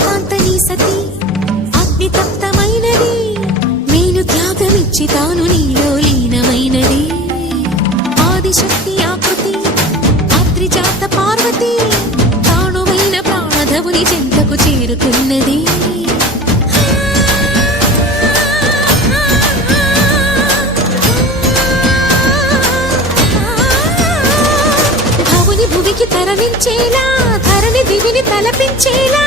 కాంతని సతి అగ్ని తప్తమైనది మేలు త్యాగమిచ్చి తాను నీలో లీనమైనది ఆదిశక్తి ఆకృతి అద్రిజాత పార్వతి తానువైన ప్రాణధవుని చెంతకు చేరుకున్నది భువికి తరలించేలా ధరణి దివిని తలపించేలా